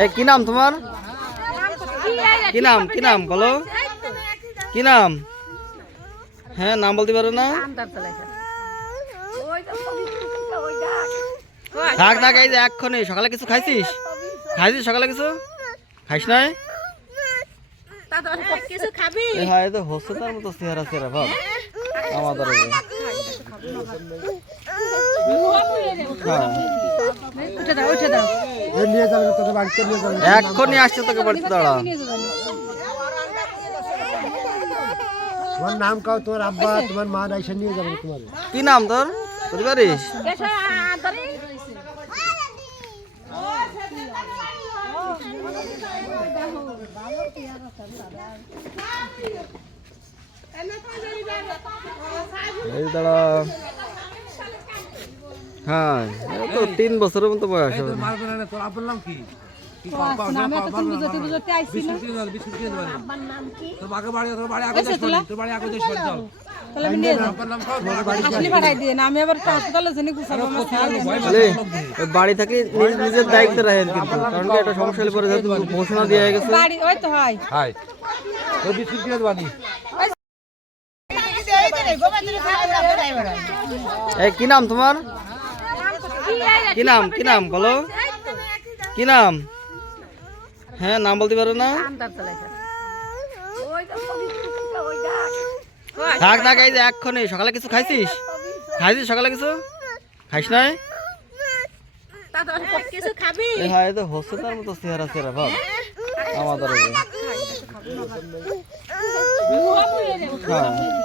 এই, কি নাম তোমার? কি নাম কি নাম, বলো। কি নাম? হ্যাঁ নাম বলতে পারো না। থাক থাক, এই যে এক্ষণে সকালে কিছু খাইছিস? খাইছিস সকালে কিছু? খাইস নাই? খাবি তো মতো চেহারা চেহারা আমাদের হ্যাঁ। উঠে দাও উঠে দাও। নিয়ে যাবেন তোকে বাড়িতে নিয়ে যাবেন এক্ষুনি আসছে তোকে বাড়িতে দাঁড়া তোমার নাম কাও তোমার আব্বা তোমার মা এসে নিয়ে যাবেন তোমার। কি নাম তোর? বলতে পারিস এই দাঁড়া। হ্যাঁ তো তিন বছরের মতো বয়স হবে। কি বাড়ি থাকি নিজের দায়িত্বে রাখেন কিন্তু কারণ কি একটা সমস্যা হলে পরে ঘোষণা দিয়ে গেছে। ওই তো হয়। হাই। বিস্কুট কিনে দেবানি এই কি নাম তোমার? কি নাম? কি নাম? বলো। কি নাম? হ্যাঁ নাম বলতে পারো না। থাক থাক এই যে এক্ষণে সকালে কিছু খাইছিস? খাইছিস সকালে কিছু? খাইস নাই? খাবি তো হচ্ছে তার মতো চেহারা চেহারা ভাব। আমাদের হ্যাঁ।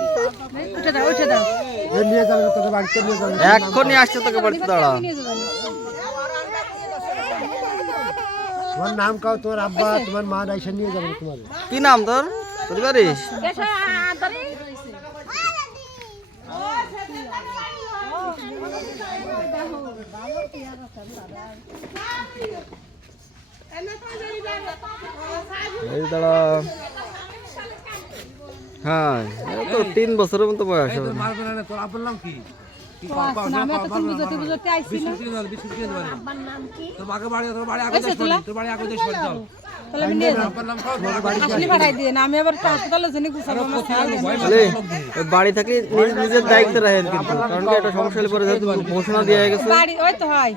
এক্ষুনি আসছে তোকে বাড়িতে দাঁড়া। তোমার নাম কাও তোমার আব্বা তোমার মা এসে নিয়ে যাবেন তোমার কি নাম তোর? বলতে পারিস দাঁড়া। হ্যাঁ তো তিন বছরের মতো বয়স হবে। তোর আব্বার নাম কি? বাড়ি থাকি নিজের দায়িত্বে রাখেন কিন্তু কারণ কি একটা সমস্যা হলে পরে ঘোষণা দিয়ে গেছে। ওই তো হয়।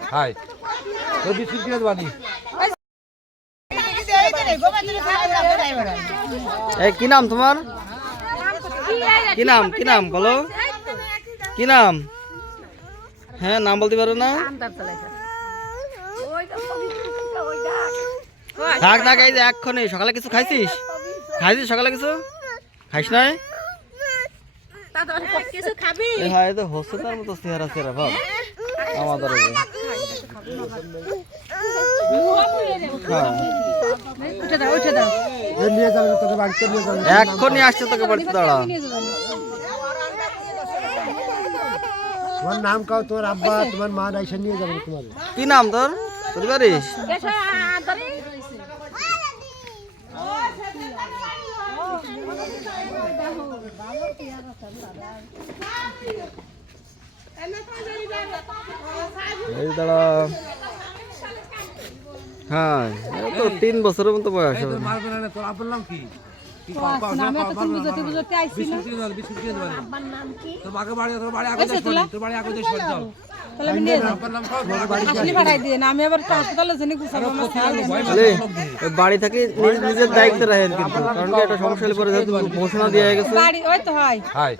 কি নাম তোমার? কি নাম কি নাম বলো? কি নাম? হ্যাঁ নাম বলতে পারো না? থাক থাক এই যে এক্ষণে। সকালে কিছু খাইছিস? খাইছিস সকালে কিছু? খাইস নাই? খাবি তো চেহারা চেহারা, ভাব। হ্যাঁ নিয়ে যাবেন তোকে বাড়িতে নিয়ে যাবেন এক্ষুনি আসছে তোকে বাড়িতে দাঁড়া। তোমার নাম কাও তোমার আব্বা তোমার মা এসে নিয়ে যাবেন তোমার। কি নাম তোর? বলতে পারিস এই দাঁড়া। হ্যাঁ তো তিন বছরের মতো বয়স হবে কি? বাড়ি থাকি নিজের দায়িত্বে রাখেন কিন্তু কারণ কি একটা সমস্যা পরে ঘোষণা দিয়ে গেছে। বাড়ি ওই তো হয়। হাই